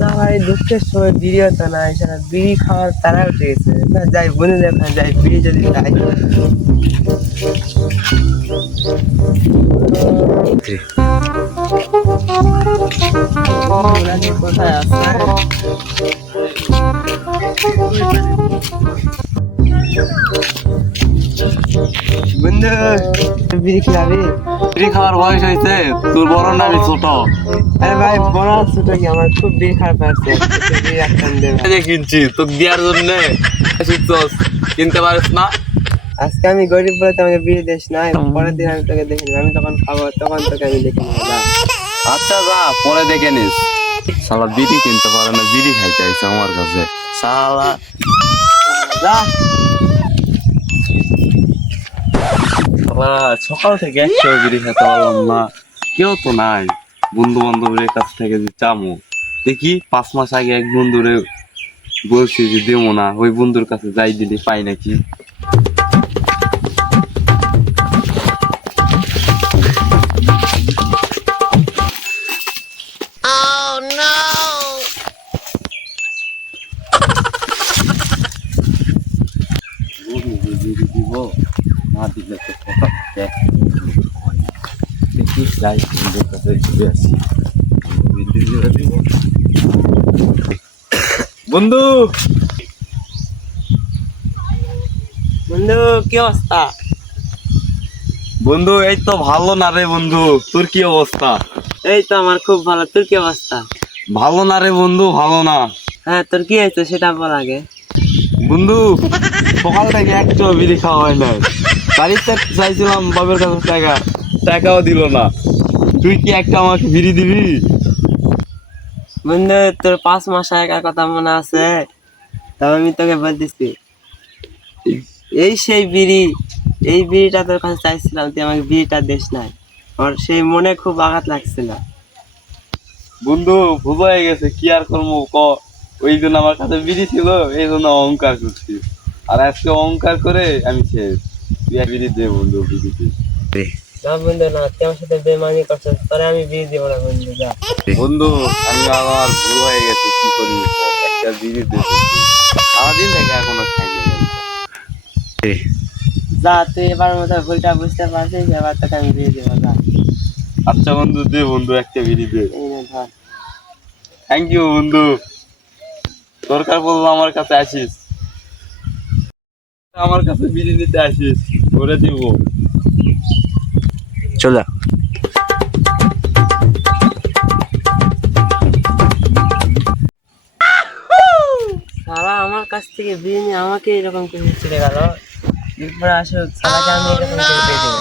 ভাই দুঃখের সময় বিড়ি হতো না, এছাড়া বিড়ি খাওয়ার তারা উঠে গেছে না। যাই বনে দেখা যাই বিড়ি যদি খাই। কোথায় আছে বন্ধু? বিড়ি খেলাবি? বিড়ি খাওয়ার বয়স হয়েছে তোর, বড় না আমি ছোট? আরে ভাই বড় ছোট কি, আমার খুব বিড়ি খারাপ আছে। বিড়ি একটা দে ভাই। কিনছি তোকে দেওয়ার জন্য, শিখছস কিনতে পারিস না। আজকে আমি গরিব বলে তো আমাকে বিড়ি দিস না, পরের দিন আমি তোকে দেখে নিবো। আমি তখন খাবো, তখন তোকে আমি দেখে নিবো। আচ্ছা যা, পরে দেখে নিস। শালা বিড়ি কিনতে পারে না, বিড়ি খাইতে আইছে আমার কাছে শালা। যা। সকাল থেকে একটাও বিড়ি খেতে পারলাম না, কেউ তো নাই। বন্ধু বান্ধবের কাছ থেকে যে চামো, দেখি 5 মাস আগে এক বন্ধুরে বলছি যে দেবো না, ওই বন্ধুর কাছে যাই দিলি পাই নাকি। দিব না দিলে তো কথা দেখি, যাই বন্ধুর কাছে ঘুরে আসি। বন্ধু বন্ধু কি অবস্থা? বন্ধু এই তো ভালো না রে বন্ধু, তোর কি অবস্থা? এই তো আমার খুব ভালো। তোর কি অবস্থা? ভালো না রে বন্ধু, ভালো না। হ্যাঁ, তোর কি হয়েছে সেটা বল আগে। বন্ধু সকাল থেকে একটা বিড়ি খাওয়া হয় নাই। বাড়িতে চাইছিলাম বাবার কাছে টাকা, টাকাও দিল না। তুই কি একটা আমাকে বিড়ি দিবি? বন্ধু তোর 5 মাস আগের কথা মনে আছে? তবে আমি তোকে বলতেছি, এই সেই বিড়ি, এই বিড়িটা তোর কাছে চাইছিলাম, তুই আমাকে বিড়িটা দিস নাই। আর সেই মনে খুব আঘাত লাগছিল। বন্ধু ভুল হয়ে গেছে, কি আর করবো ক। ওই জন্য আমার কাছে বিড়ি ছিল, এই জন্য অহংকার করছি। আর আজকে অহংকার করে আমি শেষ। তুই এক বিড়ি দে বন্ধু, বিড়ি দে। না বন্ধু না, তুই আমার সাথে বেমানি করছিস, পরে আমি বিড়ি দিব না বন্ধু। যা বন্ধু আমি আমার ভুল হয়ে গেছে, কি করি একটা বিড়ি দে। সারাদিন থেকে এখনো খাইনি। যা, তুই এবার মতো ভুলটা বুঝতে পারছিস, এবার তোকে আমি বিড়ি দিব। যা। আচ্ছা বন্ধু দে, বন্ধু একটা বিড়ি দে। এই নে ধর। থ্যাংক ইউ বন্ধু, দরকার পড়লো আমার কাছে আসিস, আমার কাছে বিড়ি দিতে আসিস, করে দিব। চলে সারা আমার কাছ থেকে বিড়ি নিয়ে আমাকে এরকম করে ছেড়ে গেল। এরপরে আসো সারাকে আমি এরকম করে পেয়ে দেবো।